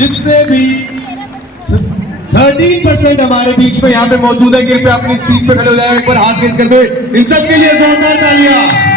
जितने भी 13% हमारे बीच में यहाँ पे मौजूद है, कृपया अपनी सीट पे खड़े हो जाए, एक बार हाथ रेज कर दो इन सब के लिए जोरदार तालियां।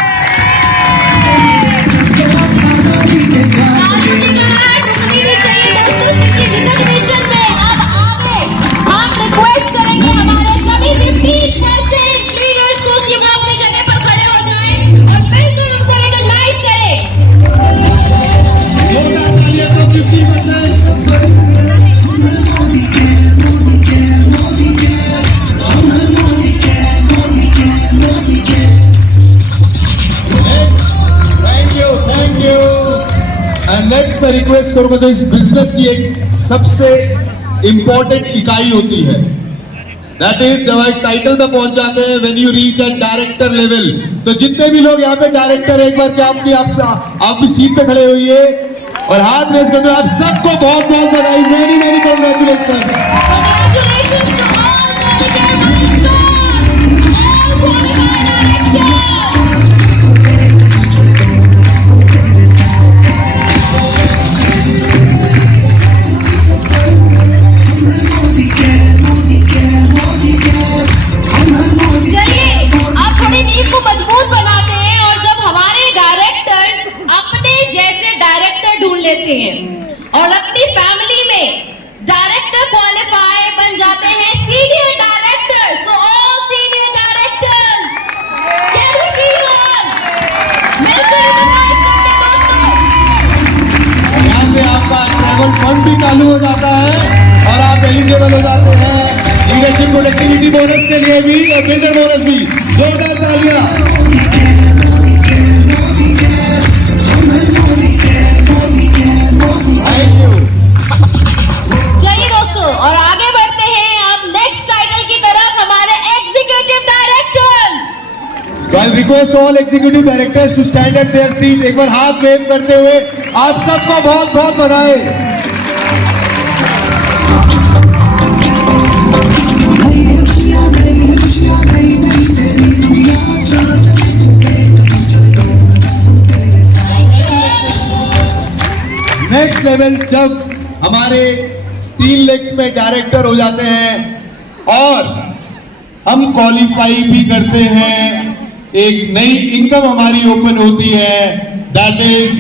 नेक्स्ट मैं रिक्वेस्ट करूंगा, जो इस बिजनेस की एक सबसे इंपॉर्टेंट इकाई होती है, दैट इज जब एक टाइटल में पहुंच जाते हैं, when you reach at director level. तो जितने भी लोग यहाँ पे डायरेक्टर, एक बार क्या आप भी सीट पे खड़े हुए और हाथ रेस कर दो। आप सबको बहुत बहुत बधाई, मेरी मेरी कांग्रेचुलेशन। और अपनी फैमिली में डायरेक्टर क्वालिफाई बन जाते हैं, senior director. So all senior directors, can we see you all? मिलकर रिकॉग्नाइज करते हैं दोस्तों। यहाँ से आपका ट्रैवल फंड भी चालू हो जाता है और आप एलिजिबल हो जाते हैं लीडरशिप प्रोडक्टिविटी बोनस के लिए भी और बिल्डर बोनस भी। जोरदार तालियां। चलिए दोस्तों, और आगे बढ़ते हैं आप नेक्स्ट टाइटल की तरफ, हमारे एग्जीक्यूटिव डायरेक्टर्स। तो I request all executive directors to stand at their seat. एक बार हाथ वेव करते हुए आप सबको बहुत बहुत बधाई। नेक्स्ट लेवल जब हमारे 3 लेग्स में डायरेक्टर हो जाते हैं और हम क्वालिफाई भी करते हैं, एक नई इनकम हमारी ओपन होती है, दैट इज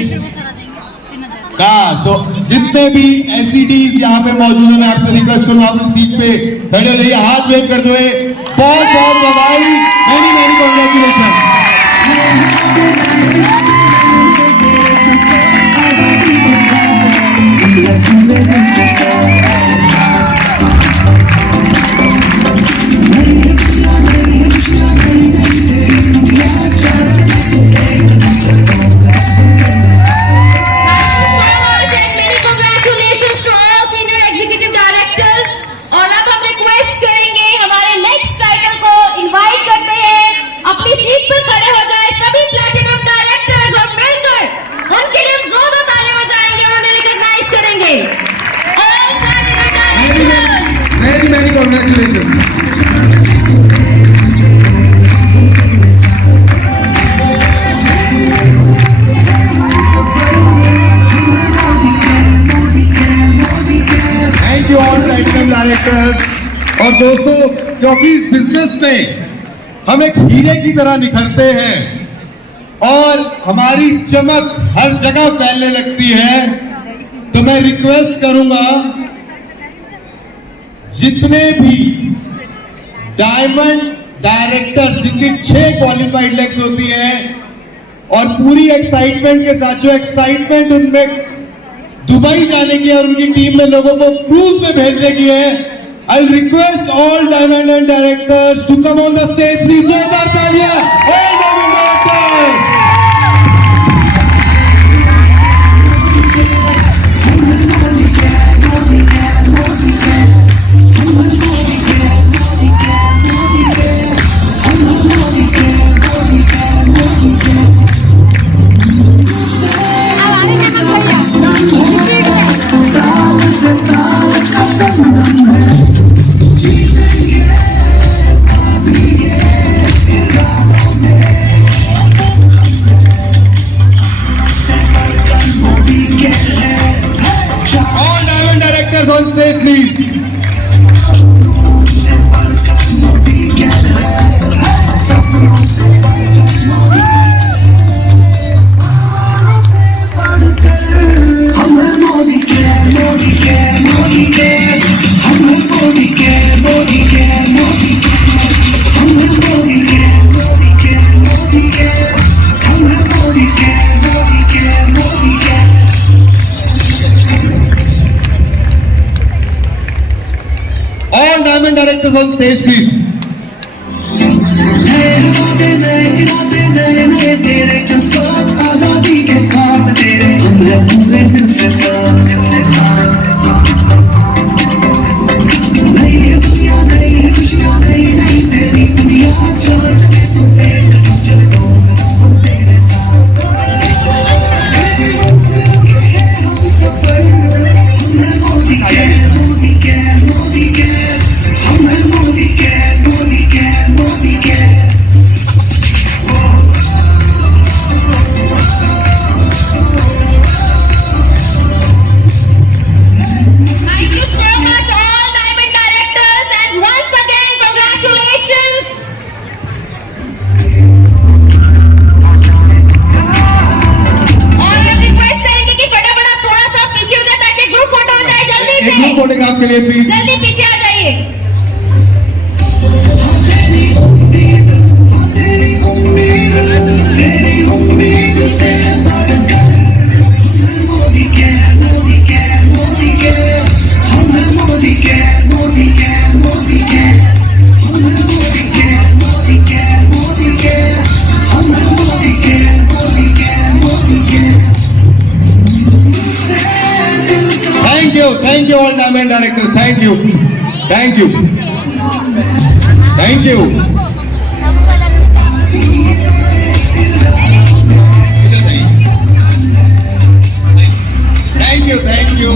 कार। तो जितने भी एसईडीज यहाँ पे मौजूद हैं, मैं आपसे रिक्वेस्ट करूँ आप सीट पे खड़े हो जाइए, हाथ वेव कर दो। बहुत बहुत बधाई, मेरी मेरी कांग्रेचुलेशन। और दोस्तों, क्योंकि इस बिजनेस में हम एक हीरे की तरह निखरते हैं और हमारी चमक हर जगह फैलने लगती है, तो मैं रिक्वेस्ट करूंगा जितने भी डायमंड डायरेक्टर जिनकी 6 क्वालिफाइड लेग्स होती हैं और पूरी एक्साइटमेंट के साथ, जो एक्साइटमेंट उनमें दुबई जाने की और उनकी टीम में लोगों को क्रूज में भेजने की है, I'll request all diamond and directors to come on the stage, please. जोरदार तालियां, all diamond directors. directors on stage, please. All diamond directors on stage, please. Thank you so much, all diamond directors, and once again, congratulations. और हम request करेंगे कि फटाफट आप थोड़ा सा पीछे हो जाए ताकि ग्रुप फोटो हो जाए जल्दी एक से। ग्रुप फोटोग्राफ के लिए प्लीज। जल्दी पीछे आ जाइए। Thank you all diamond directors. Thank you. Thank you. Thank you. Thank you. Thank you.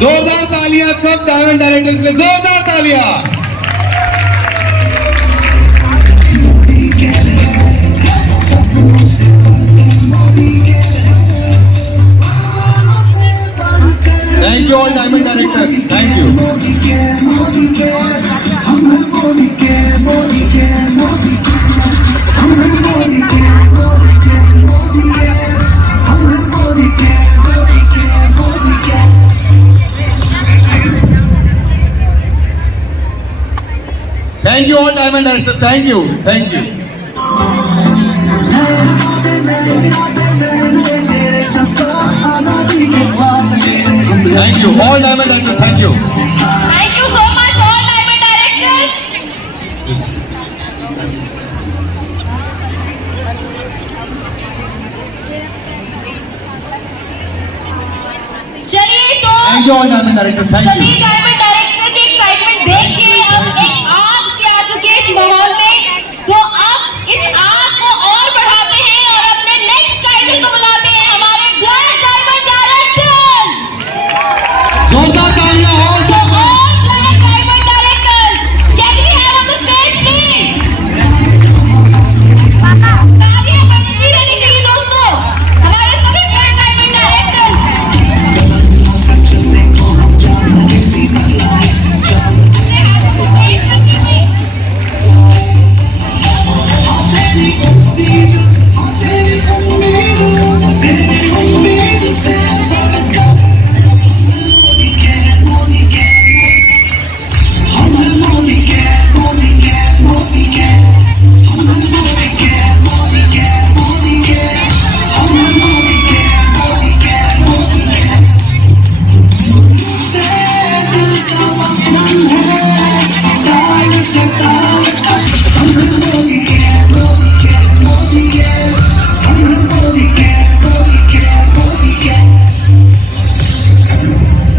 जोरदार तालियां सब डायमंड डायरेक्टर्स के लिए, जोरदार तालियां। Thank you all diamond directors. Thank you. Thank you all diamond directors. Thank you. Thank you. Thank you all diamond directors. Thank you. Thank you so much, all diamond directors. चलिए तो Thank you all diamond directors. Thank सभी you. Diamond director की excitement देख के अब एक आग से आ चुके हैं इस माहौल में, तो अब इस आग को और बढ़ाते हैं और अपने नेक्स्ट टाइटल को बुलाते हैं हमारे ब्लैक डायमंड डायरेक्टर्स। जोरदार तालियां और So all black diamond directors, can we have on the stage please? तालियां बजती रहनी चाहिए दोस्तों, हमारे सभी black diamond directors। अपने हाथों को तेज करके हुए।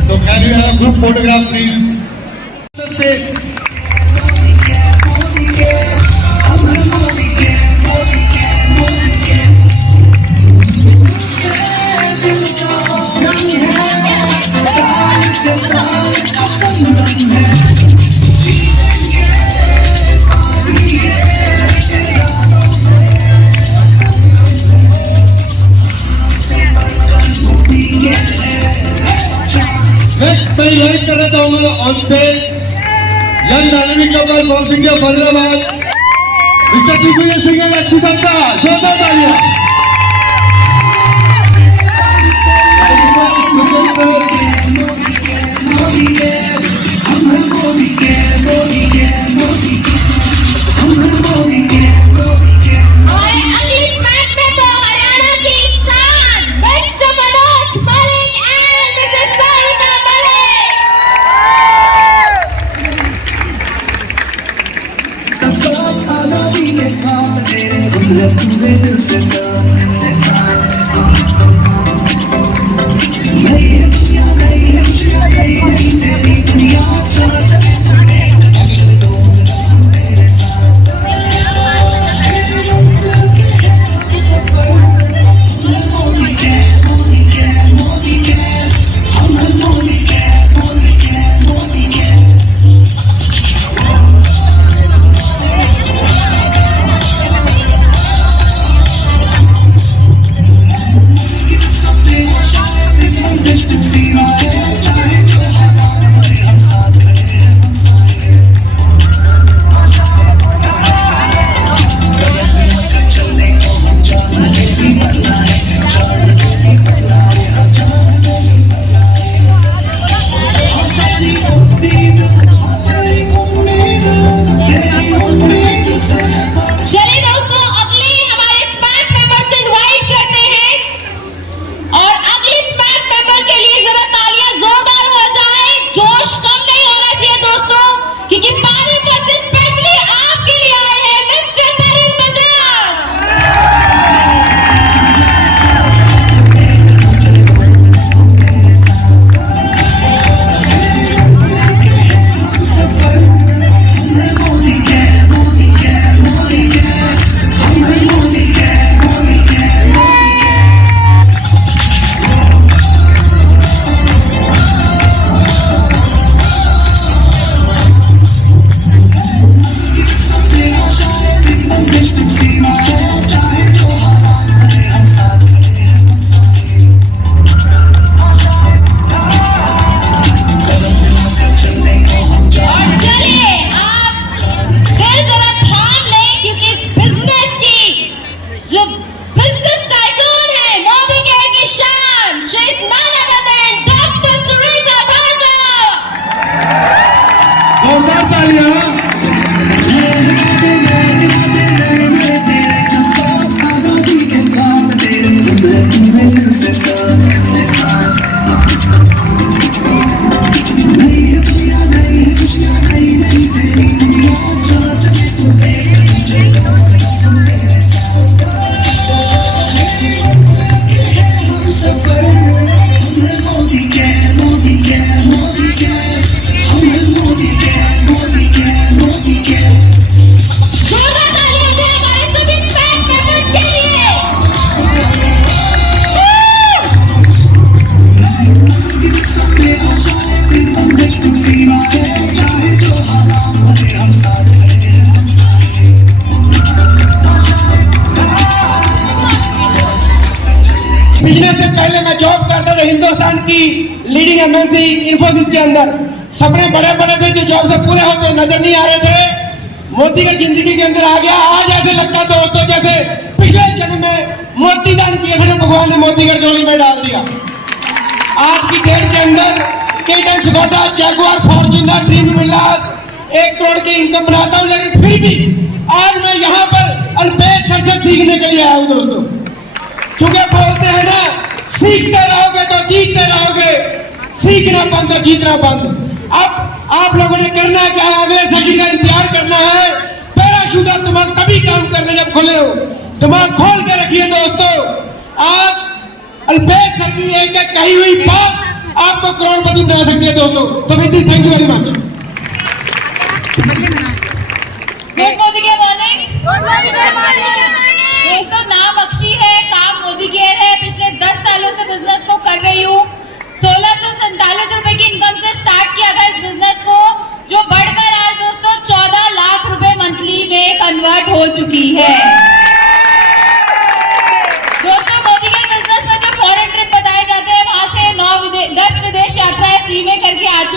So can we have a group photograph, please? The stage. Next मैं इनवाइट करना चाहूंगा on stage young dynamic couple from India Faridabad Mr Digvijay Singh and Akshit Datta, जोरदार तालियां। हमारे अगली स्मैक में तो हरियाणा की star best Manoj Malik and Mrs Sarika Malik. आजादी के खाब तेरे हम हैं पूरे दिल से साथ नई दुनिया नई खुशियां नई नई तेरी दुनिया चल चले चले दो तेरे साथ हम सफर मोदी के मोदी के मोदी के हम हैं मोदी के मोदी के मोदी के चलिए दोस्तों, अगली हमारे स्मैक मेंबर्स को इनवाइट करते हैं और अगली स्मैक मेंबर के लिए जरा तालियां जोरदार हो जाए। जोश कम नहीं होना चाहिए दोस्तों, क्योंकि पानीपत से स्पेशली आपके लिए आए हैं मिस्टर तरुण बजाज। और चलिए आप दिल जरा थाम लें, क्योंकि इस बिजनेस की जो बिजनेस टाइकून है मोदी केयर की शान, she is none other than doctor Sunita Bhargava. जोरदार तालियां। आजादी के खाब तेरे हम हैं पूरे दिल से साथ नई दुनिया नई खुशियां नई नई तेरी दुनिया चल चले तू एक दूसरे का कदम तेरे साथ हम सफर हम हैं मोदी के मोदी के मोदी के हम हैं मोदी के मोदी के मोदी के जोरदार तालियां दें हमारे सभी स्मैक मेंबर्स के लिए। सपने आशाएं बिन अंग्रेज तुम सीमा है चाहे जो हालात बने हम साथ खड़े हैं हम सारे बिजनेस से पहले मैं जॉब करता था हिंदुस्तान की लीडिंग एमएनसी इन्फोसिस के अंदर। सपने बड़े बड़े थे जो जॉब से पूरे होते नजर नहीं आ रहे थे। मोदी की जिंदगी के अंदर आ गया। आज ऐसे लगता दोस्तों जैसे पिछले जन्म में मोती दान किए थे, भगवान ने मोती की झोली में डाल दिया। आज की डेट के अंदर केटन स्कॉटा, जैगुआर, फॉर्च्यूनर, ड्रीम विलास 1 करोड़ की इनकम बनाता हूँ, लेकिन फिर भी आज मैं यहाँ पर अल्पेश सर से सीखने के लिए आया हूँ दोस्तों। क्योंकि बोलते हैं ना, सीखते रहोगे तो जीतते रहोगे, सीखना बंद तो जीतना बंद। अब आप लोगों ने करना क्या है, अगले सेशन का इंतजार करना है। पैराशूटर दिमाग तभी काम करते जब खुले हो। दिमाग खोल के रखिए दोस्तों। आज अल्पेश सर की एक एक कही हुई बात आपको करोड़पति बना सकती है दोस्तों। तो with this, thank you very much. Good Modi care morning. दोस्तों, नाम अक्षी है, काम मोदी केयर है। पिछले 10 सालों से बिजनेस को कर रही हूँ। 1647 रुपए की इनकम से स्टार्ट किया था इस बिजनेस को, जो बढ़कर आज दोस्तों 14 लाख रुपए मंथली में कन्वर्ट हो चुकी है। दोस्तों, मोदी केयर बिजनेस में जो फॉरेन ट्रिप बताए जाते हैं, वहां से 10 विदेश यात्राएं फ्री में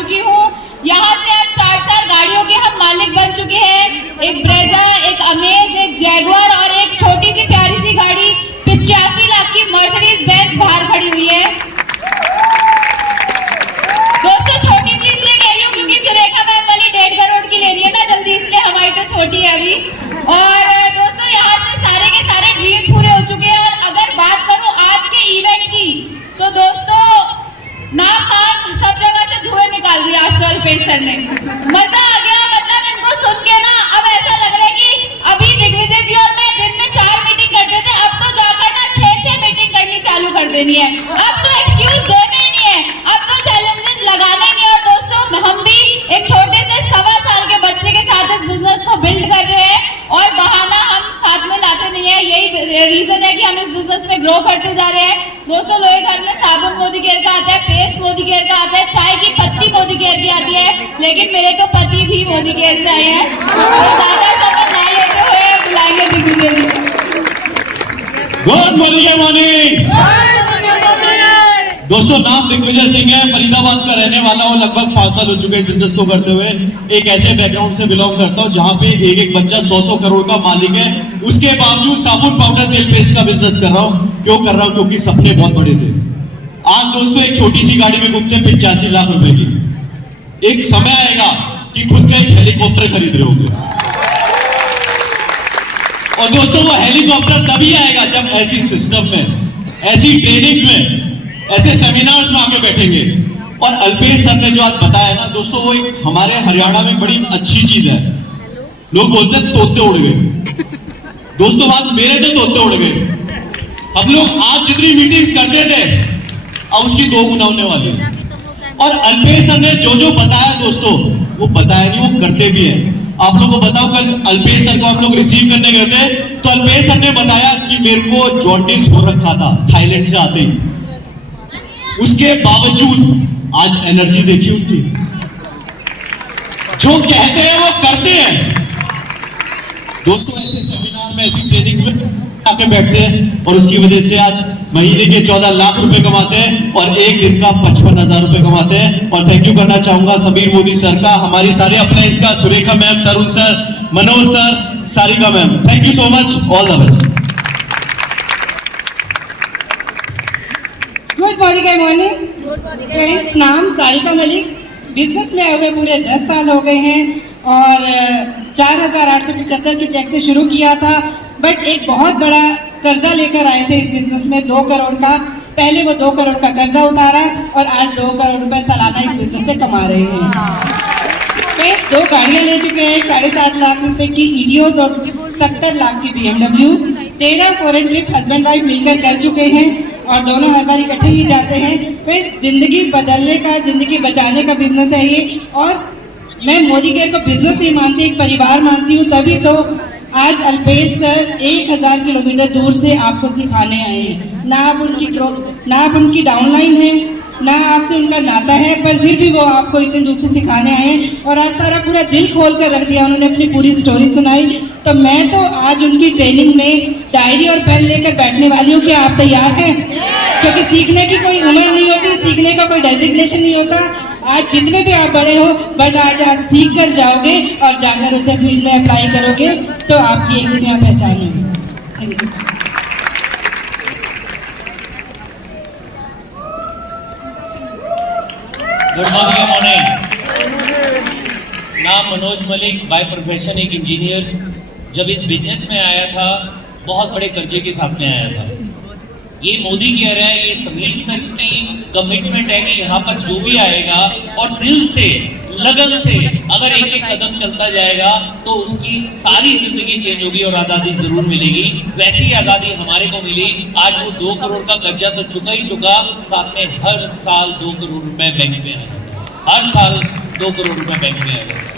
चुकी हूँ। यहाँ से आज 4-4 गाड़ियों के हम मालिक बन चुके हैं। एक ब्रेजा, एक अमेज, एक जैगुआर और एक छोटी सी प्यारी सी गाड़ी 85 लाख की मर्सिडीज बेंज बाहर खड़ी हुई है। दोस्तों छोटी सी इसलिए कह रही हूँ क्योंकि सुरेखा मैम वाली 1.5 करोड़ की ले रही है ना जल्दी, इसलिए हमारी तो छोटी है अभी। और दोस्तों यहाँ से सारे के सारे ड्रीम पूरे हो चुके हैं। और अगर बात करूँ आज के इवेंट की तो दोस्तों नाक कान सब जगह से धुएं निकाल दिया आज तो अल्पेश सर ने। मजा आ गया, मतलब इनको सुन के ना अब ऐसा लग रहा है कि अभी दिग्विजय जी और मैं दिन में 4 मीटिंग करते थे, अब तो जाकर ना 6-6 मीटिंग करनी चालू कर देनी है। अब तो एक्सक्यूज देने ही नहीं है, अब तो चैलेंजेस लगाने ही नहीं है। और दोस्तों हम भी एक छोटे से 1.25 साल के बच्चे के साथ इस बिजनेस को बिल्ड कर रहे हैं और बहाना हम साथ में लाते नहीं है। यही रीजन है कि हम इस बिजनेस में ग्रो करते जा रहे हैं। दोस्तों लोहे घर में साबुन मोदी केयर का आता है, पेस्ट मोदी केयर का आता है, चाय की पत्ती मोदी केयर की आती है, लेकिन मेरे तो पति भी मोदी केयर से आए हैं। तो ज्यादा समय ना लेते हुए बुलाएंगे दिग्विजय जी। गुड मॉर्निंग दोस्तों, नाम दिग्विजय सिंह है, फरीदाबाद का रहने वाला हूँ। लगभग 5 साल हो चुके हैं बिजनेस को करते हुए। एक ऐसे बैकग्राउंड से बिलोंग करता हूँ जहाँ पे एक बच्चा 100 करोड़ का मालिक है, उसके बावजूद साबुन पाउडर तेल पेस्ट का बिजनेस कर रहा हूँ। क्यों कर रहा हूँ? क्योंकि सपने बहुत बड़े थे। आज दोस्तों एक छोटी सी गाड़ी में घूमते 85 लाख रुपए की। एक समय आएगा कि खुद का एक हेलीकॉप्टर खरीद रहे होंगे। और दोस्तों वो हेलीकॉप्टर तभी आएगा जब ऐसी सिस्टम में, ऐसी ट्रेनिंग्स में, ऐसे सेमिनार्स में आके बैठेंगे। और अल्पेश सर ने जो आज बताया ना दोस्तों, वो एक हमारे हरियाणा में बड़ी अच्छी चीज है। लोग बोलते हैं तोते उड़ गए। दोस्तों बात मेरे तो तोते उड़ गए। हम लोग आज जितनी मीटिंग्स करते थे अब उसकी 2 गुना होने वाली है। और अल्पेश सर ने जो जो बताया दोस्तों, वो बताया नहीं, वो करते भी है। आप लोगों को बताओ, कल अल्पेश सर को हम लोग रिसीव करने गए थे तो अल्पेश सर ने बताया कि मेरे को जॉन्डिस हो रखा था थाईलैंड से आते ही। उसके बावजूद आज एनर्जी देखी उनकी, जो कहते हैं वो करते हैं। दोस्तों ऐसे सेमिनार में, ऐसी ट्रेनिंग्स में आके बैठते हैं और उसकी वजह से आज महीने के 14 लाख रुपए कमाते हैं और एक दिन का 55,000 रुपए कमाते हैं। और थैंक यू करना चाहूंगा समीर मोदी सर का, हमारी सारे अपने इसका, Surekha ma'am, Tarun sir, Manoj sir, Sarika ma'am, thank you so much, all the best. Good morning friends, नाम सारिका मलिक। बिजनेस में हुए पूरे 10 साल हो गए हैं और 4,875 के चेक से शुरू किया था, बट एक बहुत बड़ा कर्जा लेकर आए थे इस बिजनेस में 2 करोड़ का। पहले वो 2 करोड़ का कर्जा उतारा और आज 2 करोड़ रुपए सालाना इस बिजनेस से कमा रहे हैं। फ्रेंड्स 2 गाड़ियां ले चुके हैं, 7.5 लाख रुपए की ईडियोज और 70 लाख की BMW। 13 foreign trip husband wife मिलकर कर चुके हैं और दोनों हर बार इकट्ठे ही जाते हैं। फिर जिंदगी बदलने का, जिंदगी बचाने का बिजनेस है ये। और मैं मोदी केयर को बिजनेस ही मानती, एक परिवार मानती हूँ, तभी तो आज अल्पेश सर 1000 किलोमीटर दूर से आपको सिखाने आए हैं। ना आप उनकी डाउनलाइन है, ना आपसे उनका नाता है, पर फिर भी वो आपको इतने दूर से सिखाने आए हैं और आज सारा पूरा दिल खोल कर रख दिया। उन्होंने अपनी पूरी स्टोरी सुनाई, तो मैं तो आज उनकी ट्रेनिंग में डायरी और पेन लेकर बैठने वाली हूँ। कि आप तैयार हैं? क्योंकि सीखने की कोई उम्र नहीं होती, सीखने का कोई डेजिग्नेशन नहीं होता। आज जितने भी आप बड़े हो, बट आज आप सीख कर जाओगे और जाकर उसे फील्ड में अप्लाई करोगे तो आपकी एक दुनिया पहचान होगी। Thank you sir. Good morning. नाम मनोज मलिक, बाय प्रोफेशन एक इंजीनियर। जब इस बिजनेस में आया था बहुत बड़े कर्जे के साथ में आया था। ये मोदी केयर है, ये समीर सर की कमिटमेंट है कि यहाँ पर जो भी आएगा और दिल से, लगन से अगर एक एक कदम चलता जाएगा तो उसकी सारी जिंदगी चेंज होगी और आज़ादी जरूर मिलेगी। वैसी ही आज़ादी हमारे को मिली। आज वो 2 करोड़ का कर्जा तो चुका ही चुका, साथ में हर साल 2 करोड़ रुपए बैंक में आ जाता है। हर साल 2 करोड़ रुपए बैंक में आ जाता है।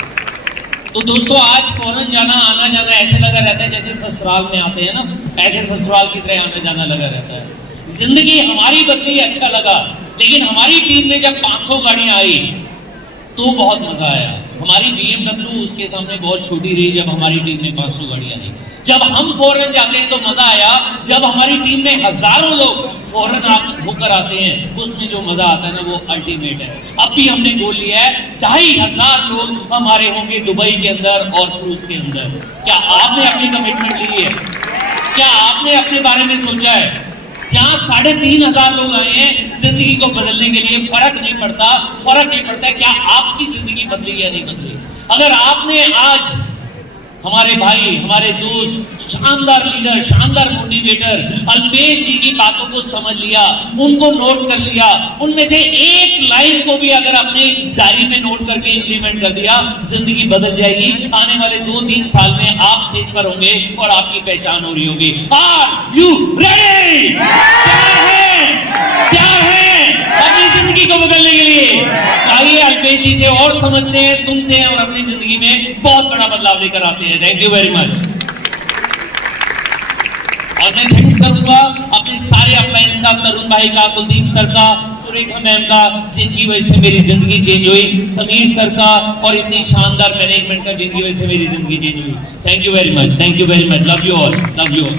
तो दोस्तों आज फौरन जाना आना जाना ऐसे लगा रहता है जैसे ससुराल में आते हैं ना, ऐसे ससुराल की तरह आना जाना लगा रहता है। जिंदगी हमारी बदली, अच्छा लगा, लेकिन हमारी टीम में जब 500 गाड़ियां आई तो बहुत मजा आया। हमारी BMW उसके सामने बहुत छोटी रही जब हमारी टीम ने 500 गाड़ियां ली। जब हम फॉरेन जाते हैं तो मजा आया, जब हमारी टीम में हजारों लोग फॉरेन होकर आते हैं, उसमें जो मजा आता है ना वो अल्टीमेट है। अब भी हमने गोल लिया है 2500 लोग हमारे होंगे दुबई के अंदर और क्रूज के अंदर। क्या आपने अपनी कमिटमेंट ली है? क्या आपने अपने बारे में सोचा है? यहाँ 3500 लोग आए हैं जिंदगी को बदलने के लिए। फर्क नहीं पड़ता क्या आपकी जिंदगी बदली या नहीं बदली। अगर आपने आज हमारे भाई, हमारे दोस्त, शानदार लीडर, शानदार मोटिवेटर अल्पेश जी की बातों को समझ लिया, उनको नोट कर लिया, उनमें से एक लाइन को भी अगर अपनी डायरी में नोट करके इंप्लीमेंट कर दिया, जिंदगी बदल जाएगी। आने वाले 2-3 साल में आप स्टेज पर होंगे और आपकी पहचान हो रही होगी। Are you ready? तैयार है अपनी जिंदगी को बदलने के लिए? आइए अल्पेश जी से और समझते हैं, सुनते हैं और अपनी जिंदगी में बहुत बड़ा बदलाव लेकर आते हैं। Thank you very much. और मैं थैंक्स करूंगा अपने सारे अप्लायंस का, तरुण भाई का, कुलदीप सर का, सुरेखा मैम का, जिनकी वजह से मेरी जिंदगी चेंज हुई, समीर सर का, और इतनी शानदार मैनेजमेंट का जिनकी वजह से मेरी जिंदगी चेंज हुई। Thank you very much, thank you very much. Love you all, love you all.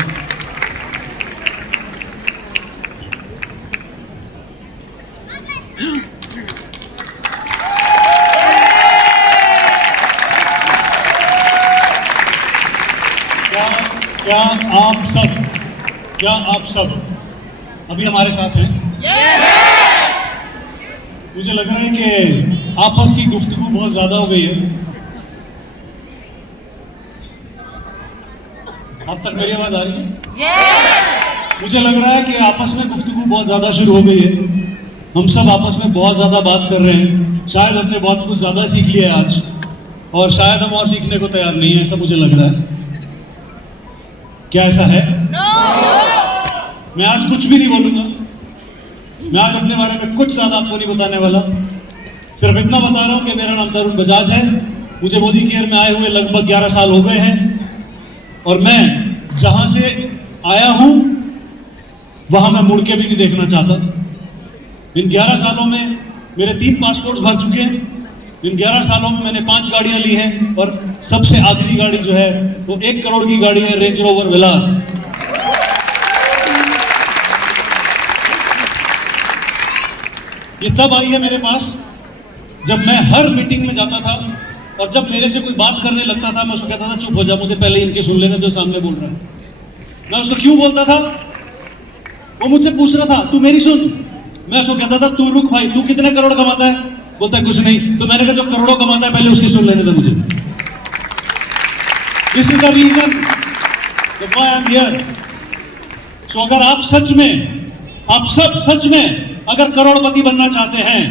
क्या आप सब अभी हमारे साथ हैं? मुझे लग रहा है कि आपस की गुफ्तगू बहुत ज्यादा हो गई है। अब तक मेरी आवाज आ रही है? मुझे लग रहा है कि आपस में गुफ्तगू बहुत ज्यादा शुरू हो गई है। हम सब आपस में बहुत ज्यादा बात कर रहे हैं। शायद हमने बहुत कुछ ज्यादा सीख लिया है आज, और शायद हम और सीखने को तैयार नहीं है, ऐसा मुझे लग रहा है। क्या ऐसा है? मैं आज कुछ भी नहीं बोलूंगा। मैं आज अपने बारे में कुछ ज्यादा आपको नहीं बताने वाला। सिर्फ इतना बता रहा हूं कि मेरा नाम तरुण बजाज है। मुझे मोदी केयर में आए हुए लगभग 11 साल हो गए हैं, और मैं जहां से आया हूं वहां मैं मुड़ के भी नहीं देखना चाहता। इन 11 सालों में मेरे 3 पासपोर्ट भर चुके हैं। इन 11 सालों में मैंने 5 गाड़ियां ली हैं, और सबसे आखिरी गाड़ी जो है वो 1 करोड़ की गाड़ी है, रेंज रोवर वेलार। ये तब आई है मेरे पास जब मैं हर मीटिंग में जाता था, और जब मेरे से कोई बात करने लगता था, मैं उसको कहता था चुप हो जा, मुझे पहले इनके सुन लेने जो सामने बोल रहा है। मैं उसको क्यों बोलता था? वो मुझसे पूछ रहा था तू मेरी सुन। मैं उसको कहता था तू रुक भाई, तू कितने करोड़ कमाता है? बोलता है कुछ नहीं। तो मैंने कहा जो करोड़ों कमाता है पहले उसकी सुन लेने दे मुझे। This is the reason why I am here. So अगर आप सच में, आप सब सच में अगर करोड़पति बनना चाहते हैं,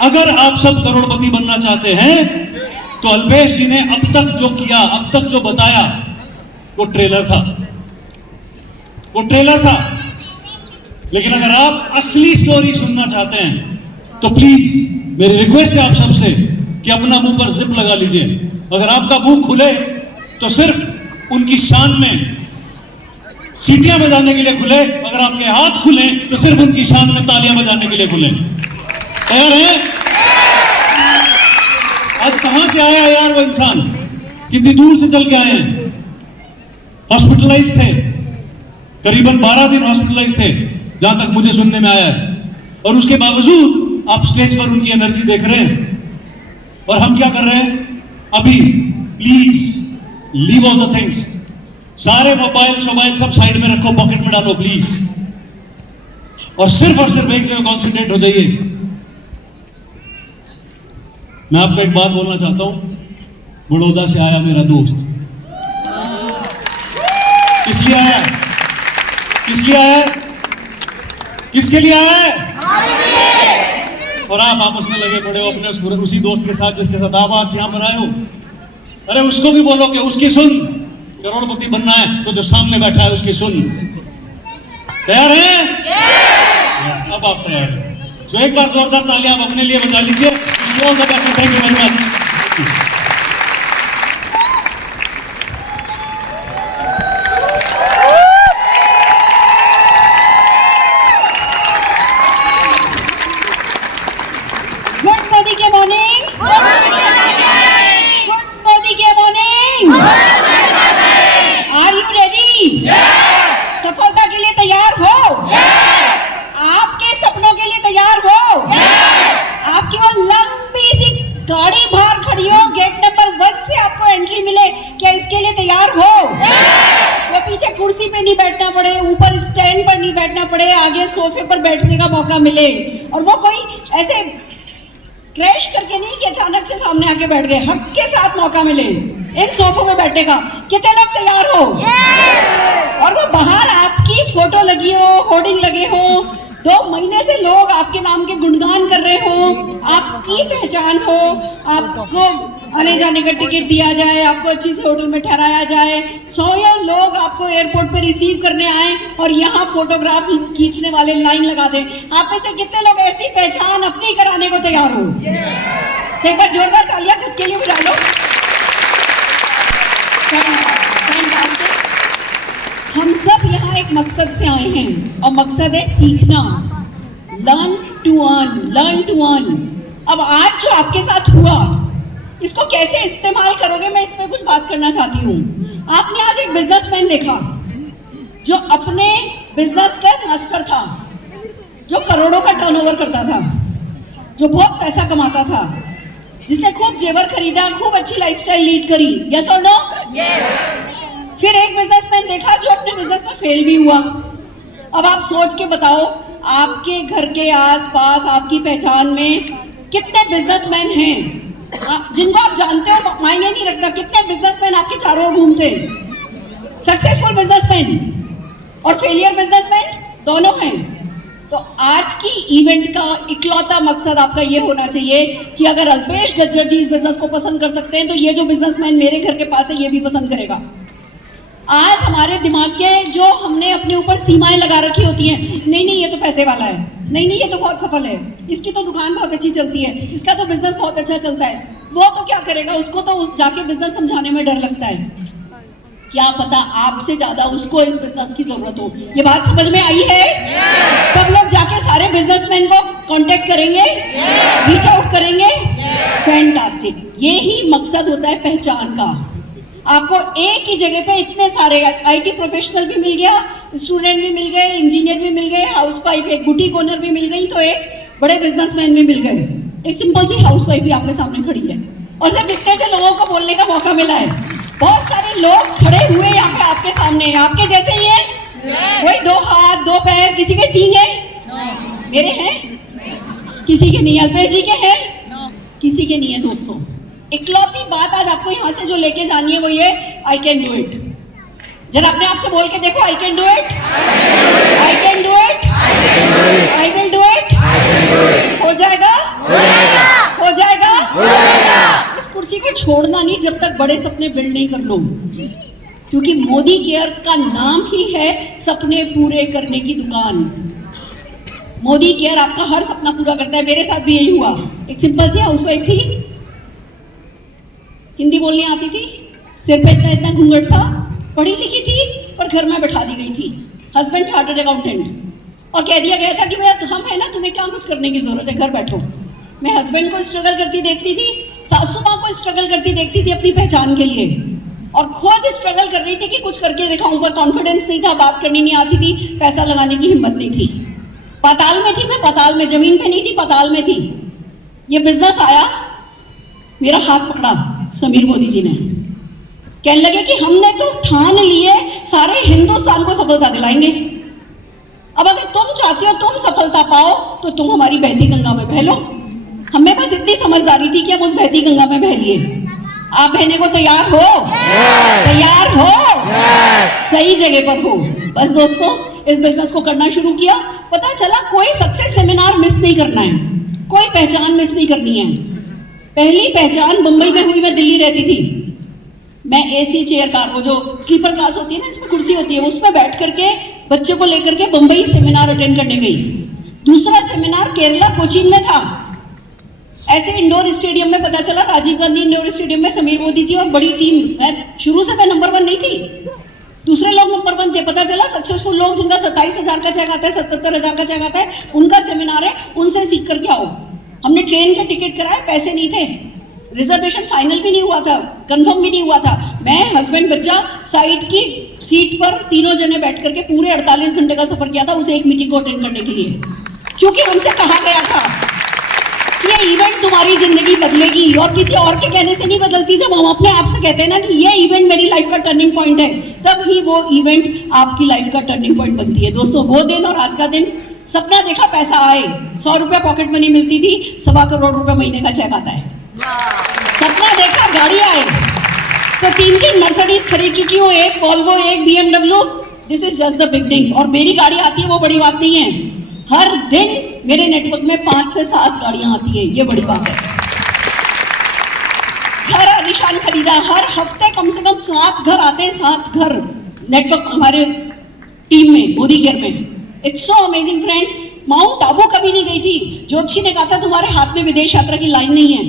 अगर आप सब करोड़पति बनना चाहते हैं, तो अल्पेश जी ने अब तक जो किया, अब तक जो बताया, वो ट्रेलर था। लेकिन अगर आप असली स्टोरी सुनना चाहते हैं, तो प्लीज मेरी रिक्वेस्ट है आप सबसे कि अपना मुंह पर जिप लगा लीजिए। अगर आपका मुंह खुले तो सिर्फ उनकी शान में सीटियां बजाने के लिए खुले, अगर आपके हाथ खुले तो सिर्फ उनकी शान में तालियां बजाने के लिए खुले। तैयार हैं? आज कहां से आया यार वो इंसान? कितनी दूर से चल के आए हैं। हॉस्पिटलाइज थे, करीबन 12 दिन हॉस्पिटलाइज थे, जहां तक मुझे सुनने में आया है। और उसके बावजूद आप स्टेज पर उनकी एनर्जी देख रहे हैं। और हम क्या कर रहे हैं अभी? Please leave all the things. सारे मोबाइल सब साइड में रखो, पॉकेट में डालो प्लीज, और सिर्फ एक जगह कॉन्सेंट्रेट हो जाइए। मैं आपको एक बात बोलना चाहता हूं। बड़ौदा से आया मेरा दोस्त। किस लिए आया? किसके लिए आया है? और आप आपस में लगे पड़े हो अपने उसी दोस्त के साथ जिसके साथ आप आज यहां पर आए हो। अरे उसको भी बोलो कि उसकी सुन। करोड़पति बनना है तो जो सामने बैठा है उसकी सुन। तैयार हैं? Yes, अब आप तैयार हैं। तो एक बार जोरदार तालियां आप अपने लिए बजा लीजिए। Thank you very much. सोफे पर बैठने का मौका मिले, और वो कोई ऐसे क्रैश करके नहीं कि अचानक से सामने आके बैठ गए, हक के साथ मौका मिले इन सोफों में बैठने का, कितने लोग तैयार हो? और वो बाहर आपकी फोटो लगी हो, होर्डिंग लगे हो, 2 महीने से लोग आपके नाम के गुणगान कर रहे हो, आपकी पहचान हो, आपको आने जाने का टिकट दिया जाए, आपको अच्छी से होटल में ठहराया जाए, 100 लोग आपको एयरपोर्ट पे रिसीव करने आए और यहाँ फोटोग्राफ खींचने वाले लाइन लगा दें। आप में से कितने लोग ऐसी पहचान अपनी कराने को तैयार हो? तो एक बार जोरदार तालियां खुद के लिए बजा लो। फैंटास्टिक। हम सब यहाँ एक मकसद से आए हैं, और मकसद है सीखना, learn to earn, learn to earn. अब आज जो आपके साथ हुआ, इसको कैसे इस्तेमाल करोगे, मैं इसमें कुछ बात करना चाहती हूँ। आपने आज एक बिजनेसमैन देखा जो अपने बिजनेस का मास्टर था, जो करोड़ों का टर्नओवर करता था, जो बहुत पैसा कमाता था, जिसने खूब जेवर खरीदा, खूब अच्छी लाइफस्टाइल लीड करी। यस और नो? फिर एक बिजनेसमैन देखा जो अपने बिजनेस में फेल भी हुआ। अब आप सोच के बताओ, आपके घर के आसपास, आपकी पहचान में कितने बिजनेसमैन हैं जिनको आप जानते हो? मायने नहीं रखता कितने बिजनेसमैन आपके चारों ओर घूमते। सक्सेसफुल बिजनेसमैन और फेलियर बिजनेसमैन दोनों हैं। तो आज की इवेंट का इकलौता मकसद आपका ये होना चाहिए कि अगर अल्पेश गज्जर जी इस बिजनेस को पसंद कर सकते हैं, तो ये जो बिजनेसमैन मेरे घर के पास है ये भी पसंद करेगा। आज हमारे दिमाग के जो हमने अपने ऊपर सीमाएं लगा रखी होती हैं, नहीं नहीं ये तो पैसे वाला है, नहीं नहीं ये तो बहुत सफल है, इसकी तो दुकान बहुत अच्छी चलती है, इसका तो बिजनेस बहुत अच्छा चलता है, वो तो क्या करेगा, उसको तो जाके बिजनेस समझाने में डर लगता है। क्या पता आपसे ज्यादा उसको इस बिजनेस की जरूरत हो। ये बात समझ में आई है? सब लोग जाके सारे बिजनेसमैन को कांटेक्ट करेंगे, रीच आउट करेंगे। फैंटास्टिक। ये ही मकसद होता है पहचान का। आपको एक ही जगह पे इतने सारे आईटी प्रोफेशनल भी मिल गया, स्टूडेंट भी मिल गए, इंजीनियर भी मिल गए, हाउसवाइफ, एक बुटीक ओनर भी मिल गई, तो एक बड़े बिजनेसमैन भी मिल गए। एक सिंपल सी हाउसवाइफ भी आपके सामने खड़ी है, और सिर्फ इतने से लोगों को बोलने का मौका मिला है। बहुत सारे लोग खड़े हुए यहाँ पे आपके सामने, आपके जैसे ही है, वही 2 हाथ 2 पैर, किसी के सींग है, मेरे हैं, किसी के नहीं, अल्पेश जी के हैं, किसी के नहीं है। दोस्तों, इकलौती बात आज आपको यहाँ से जो लेके जानी है वो ये, आई कैन डू इट। जरा अपने आप से बोल के देखो, I can do it, I can do it, I will do it. हो जाएगा, हो जाएगा। इस कुर्सी को छोड़ना नहीं जब तक बड़े सपने बिल्ड नहीं कर लो, क्योंकि मोदी केयर का नाम ही है सपने पूरे करने की दुकान। मोदी केयर आपका हर सपना पूरा करता है। मेरे साथ भी यही हुआ। एक सिंपल सी हाउसवाइफ थी, हिंदी बोलनी आती थी, सिर पे इतना इतना घूंघट था, पढ़ी लिखी थी, पर घर में बैठा दी गई थी। हस्बैंड चार्टर्ड अकाउंटेंट, और कह दिया गया था कि भैया हम है ना, तुम्हें क्या कुछ करने की जरूरत है, घर बैठो। मैं हस्बैंड को स्ट्रगल करती देखती थी, सासू माँ को स्ट्रगल करती देखती थी अपनी पहचान के लिए, और खुद स्ट्रगल कर रही थी कि कुछ करके दिखाऊं, पर कॉन्फिडेंस नहीं था, बात करनी नहीं आती थी, पैसा लगाने की हिम्मत नहीं थी। पाताल में थी मैं, पाताल में, जमीन पे नहीं थी, पाताल में थी। ये बिजनेस आया, मेरा हाथ पकड़ा समीर मोदी जी ने, कहने लगे कि हमने तो ठान लिए सारे हिंदुस्तान को सफलता दिलाएंगे, अब अगर तुम चाहती हो तुम सफलता पाओ तो तुम हमारी बहती गंगा में बह लो। हमें बस इतनी समझदारी थी कि हम उस बहती गंगा में बह लिए। आप बहने को तैयार हो? तैयार हो? सही जगह पर हो। बस दोस्तों, इस बिजनेस को करना शुरू किया, पता चला कोई सक्सेस सेमिनार मिस नहीं करना है, कोई पहचान मिस नहीं करनी है। पहली पहचान मुंबई में हुई, मैं दिल्ली रहती थी। मैं एसी चेयर कार, वो जो स्लीपर क्लास होती है ना, इसमें कुर्सी होती है, उसमें बैठ करके बच्चे को लेकर के मुंबई सेमिनार अटेंड करने गई। दूसरा सेमिनार केरला कोचीन में था। ऐसे इंडोर स्टेडियम में पता चला, राजीव गांधी इंडोर स्टेडियम में समीर मोदी जी और बड़ी टीम। मैं शुरू से मैं नंबर 1 नहीं थी, दूसरे लोग नंबर 1 थे। पता चला सक्सेसफुल लोग जिनका 27,000 का चेक आता है, 77,000 का चेक आता है, उनका सेमिनार है, उनसे सीख करके आओ। हमने ट्रेन का टिकट कराया, पैसे नहीं थे, रिजर्वेशन फाइनल भी नहीं हुआ था, कंफर्म भी नहीं हुआ था। मैं, हस्बैंड, बच्चा साइड की सीट पर तीनों जने बैठ करके पूरे 48 घंटे का सफर किया था उस एक मीटिंग को अटेंड करने के लिए, क्योंकि हमसे कहा गया था कि ये इवेंट तुम्हारी जिंदगी बदलेगी, और किसी और के कहने से नहीं बदलती। जब हम अपने आप से कहते हैं ना कि ये इवेंट मेरी लाइफ का टर्निंग पॉइंट है, तब ही वो इवेंट आपकी लाइफ का टर्निंग पॉइंट बनती है। दोस्तों, वो दिन और आज का दिन सपना देखा पैसा आए, 100 रुपया पॉकेट मनी मिलती थी, 1.25 करोड़ रुपए महीने का चेक आता है। सपना देखा गाड़ी आए, तो 3 मर्सिडीज खरीद चुकी हूँ, एक वॉल्वो, एक BMW। This is just the beginning. और मेरी गाड़ी आती है वो बड़ी बात नहीं है, हर दिन मेरे नेटवर्क में 5 से 7 गाड़ियां आती है, ये बड़ी बात है। घर आलिशान खरीदा, हर हफ्ते कम से कम 7 घर आते हैं, 7 घर नेटवर्क हमारे टीम में, मोदी केयर में। It's so amazing friend. Mount Abu कभी नहीं गई थी, ज्योतिषी ने कहा था तुम्हारे हाथ में विदेश यात्रा की लाइन नहीं है।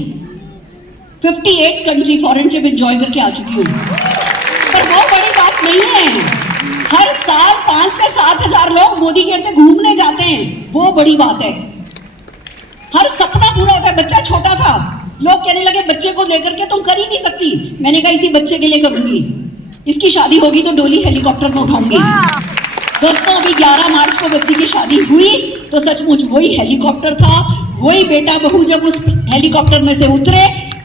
58 कंट्री फॉरेन ट्रिप एंजॉय करके आ चुकी हूँ, पर वो बड़ी बात नहीं है। हर साल 5 से 7 हजार लोग मोदी केयर से घूमने जाते हैं, वो बड़ी बात है। हर सपना पूरा होता है। बच्चा छोटा था, लोग कहने लगे बच्चे को लेकर के तुम कर ही नहीं सकती। मैंने कहा इसी बच्चे के लिए करूंगी, इसकी शादी होगी तो डोली हेलीकॉप्टर में उठाऊंगी। दोस्तों अभी 11 मार्च को बच्ची की शादी हुई तो सचमुच वही हेलीकॉप्टर था, वही बेटा बहू जब उस हेलीकॉप्टर में से उतरे,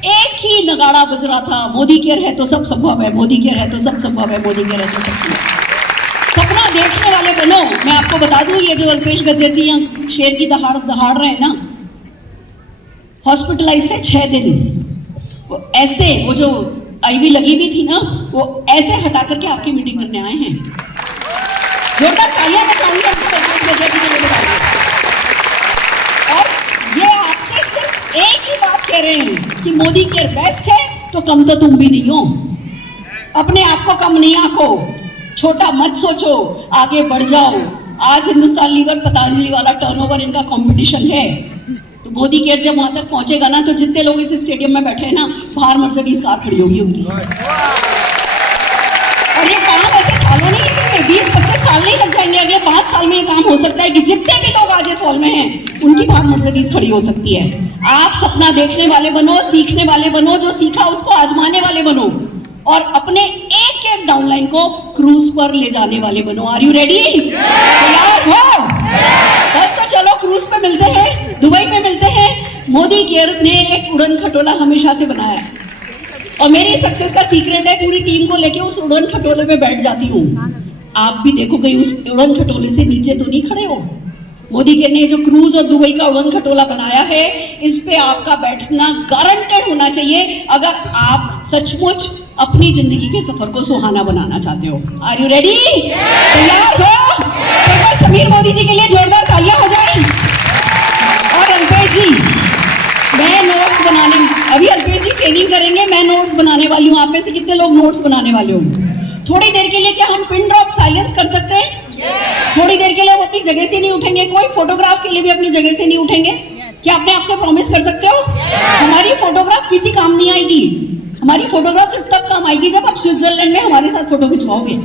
एक ही नगाड़ा बज रहा था, मोदी केयर है तो सब संभव है, मोदी केयर है तो सब संभव है, मोदी केयर है तो सब संभव है। सपना देखने वाले बनो। मैं आपको बता दूं, ये जो अल्पेश गज्जर जी यहाँ शेर की दहाड़ रहे हैं ना, हॉस्पिटलाइज से 6 दिन, वो ऐसे, वो जो आईवी लगी हुई थी ना, वो ऐसे हटा करके आपकी मीटिंग करने आए हैं। जोरदार तालियां बजाऊंगी अल्पेश गज्जर जी के लिए बताइए। और ये आपसे सिर्फ एक ही बात कह रहे हैं कि मोदी केयर बेस्ट है, तो कम तो तुम भी नहीं हो। अपने आप को कम नहीं आंको, छोटा मत सोचो, आगे बढ़ जाओ। आज हिंदुस्तान लीवर पतंजलि वाला टर्नओवर इनका कंपटीशन है, तो मोदी केयर जब वहां तक पहुंचेगा ना, तो जितने लोग इस स्टेडियम में बैठे हैं ना, बाहर मर्सिडीज कार खड़ी होगी उनकी। और ये काम ऐसे सालों नहीं, 20-25 साल नहीं लग जाएंगे, अगले 5 साल में ये काम हो सकता है कि जितने भी लोग आज इस हॉल में हैं उनकी बाहर मर्सिडीज खड़ी हो सकती है। आप सपना देखने वाले बनो, सीखने वाले बनो, जो सीखा उसको आजमाने वाले बनो, और अपने एक डाउनलाइन को क्रूज पर ले जाने वाले बनो। Are you ready? तैयार हो? बस तो चलो क्रूज पे मिलते हैं, दुबई में मिलते हैं। मोदी केयर ने एक उड़न खटोला हमेशा से बनाया है, और मेरी सक्सेस का सीक्रेट है, पूरी टीम को लेके उस उड़न खटोले में बैठ जाती हूँ। आप भी देखो कहीं उस उड़न खटोले से नीचे तो नहीं खड़े हो। मोदी केयर ने जो क्रूज और दुबई का उड़न खटोला बनाया है, इस पे आपका बैठना गारंटेड होना चाहिए, अगर आप सचमुच अपनी जिंदगी के सफर को सुहाना बनाना चाहते हो। Are you ready? तैयार हो? तो एक बार समीर मोदी जी के लिए जोरदार तालियां हो जाए। और अल्पेश जी, मैं नोट्स बनाने, अभी अल्पेश जी ट्रेनिंग करेंगे, मैं नोट्स बनाने वाली हूँ। आप में से कितने लोग नोट्स बनाने वाले हो? थोड़ी देर के लिए क्या हम पिन ड्रॉप साइलेंस कर सकते हैं? थोड़ी देर के लिए हम अपनी जगह से नहीं उठेंगे, कोई फोटोग्राफ के लिए भी अपनी जगह से नहीं उठेंगे। क्या अपने आप से प्रॉमिस कर सकते हो? हमारी फोटोग्राफ किसी काम नहीं आएगी, हमारी फोटोग्राफ सिर्फ तब काम आएगी जब आप स्विट्जरलैंड में हमारे साथ फोटो खिंचवाओगे।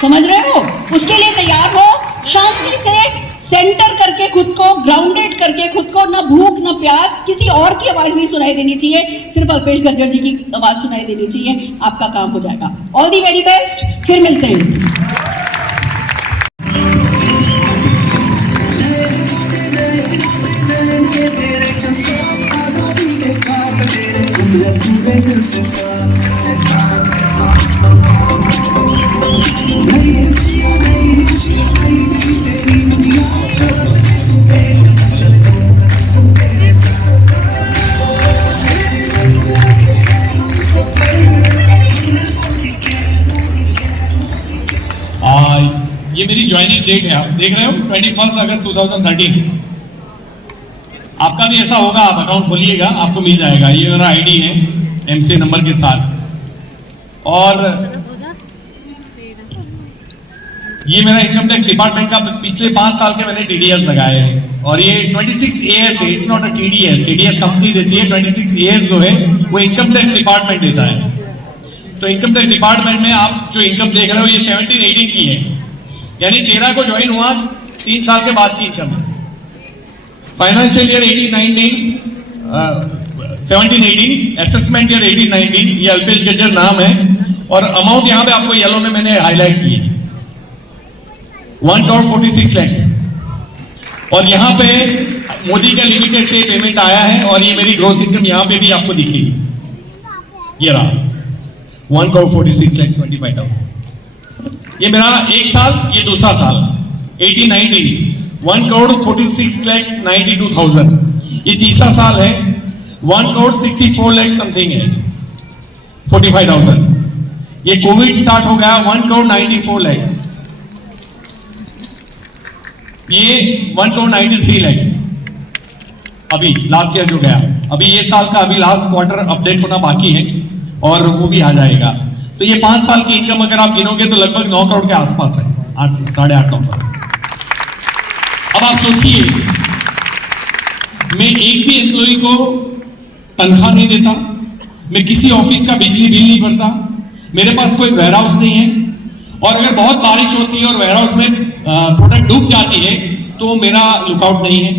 समझ रहे हो? उसके लिए तैयार हो, शांति से सेंटर करके खुद को, ग्राउंडेड करके खुद को, ना भूख ना प्यास, किसी और की आवाज नहीं सुनाई देनी चाहिए, सिर्फ अल्पेश गज्जर जी की आवाज सुनाई देनी चाहिए, आपका काम हो जाएगा। ऑल दी वेरी बेस्ट, फिर मिलते हैं। तेरे जज्बात आजादी के खाक तेरे, हम पूरे दिल से साथ नहीं जिया नहीं खुशियां नहीं तेरी दुनिया, चलो चले तू एक कदम चले दो कदम तेरे साथ, तेरी मंजिल के हम सफर, मोदी के ये मेरी ज्वाइनिंग डेट है, आप देख रहे हो 21 अगस्त 2013। आपका भी ऐसा होगा, आप अकाउंट खोलिएगा, आपको मिल जाएगा। ये मेरा आईडी है एमसी नंबर के साथ, और ये मेरा इनकम टैक्स डिपार्टमेंट का पिछले 5 साल के मैंने टीडीएस लगाए हैं, और ये 26 AS है, it's not a TDS. TDS company देती है, 26 AS जो है वो इनकम टैक्स डिपार्टमेंट देता है। तो इनकम टैक्स डिपार्टमेंट में आप जो इनकम देख रहे हो ये 17-18 की है, यानी 13 को ज्वाइन हुआ, 3 साल के बाद की इनकम है। फाइनेंशियल ईयर 17-18, असेसमेंट ईयर 18-19, ये अल्पेश गज्जर नाम है, और अमाउंट यहाँ पे आपको येलो में मैंने हाईलाइट की है, 1,46 लाख। और यहाँ पे मोदी का लिमिटेड से पेमेंट आया है, और ये मेरी ग्रोस इनकम यहाँ पे भी आपको दिखेगी, ये रहा 1,46,25,000। ये मेरा 1 साल, ये दूसरा साल 18-19। 1,46,92,000। ये तीसरा साल है, 1,64,00,000 समथिंग है, 45,000। ये कोविड स्टार्ट हो गया 1,94,00,000, ये 1,93,00,000 अभी लास्ट ईयर जो गया। अभी ये साल का अभी लास्ट क्वार्टर अपडेट होना बाकी है और वो भी आ जाएगा। तो ये 5 साल की इनकम अगर आप गिनोगे तो लगभग 9 करोड़ के आसपास है, 8 से 8.5 करोड़। अब आप सोचिए, मैं एक भी एम्प्लॉय को तनख्वाह नहीं देता, मैं किसी ऑफिस का बिजली बिल नहीं भरता, मेरे पास कोई वेयरहाउस नहीं है, और अगर बहुत बारिश होती है और वेयरहाउस में प्रोडक्ट डूब जाती है तो मेरा लुकआउट नहीं है।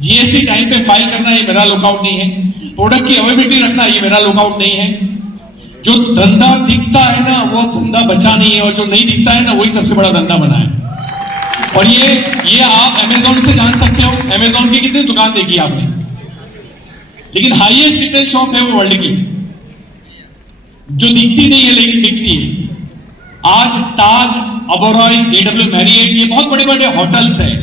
जीएसटी टाइम पे फाइल करना ये मेरा लुकआउट नहीं है। प्रोडक्ट की अवेलेबिलिटी रखना ये मेरा लुकआउट नहीं है। जो धंधा दिखता है ना वो धंधा बचा नहीं है, और जो नहीं दिखता है ना वही सबसे बड़ा धंधा बना है। और ये आप अमेजोन से जान सकते हो। अमेजोन की कितनी दुकान देखी आपने, लेकिन हाईएस्ट रिटेल शॉप है वो वर्ल्ड की, जो दिखती नहीं है लेकिन बिकती है। आज ताज, ओबेरॉय, JW मैरियट, ये बहुत बड़े बड़े होटल्स हैं,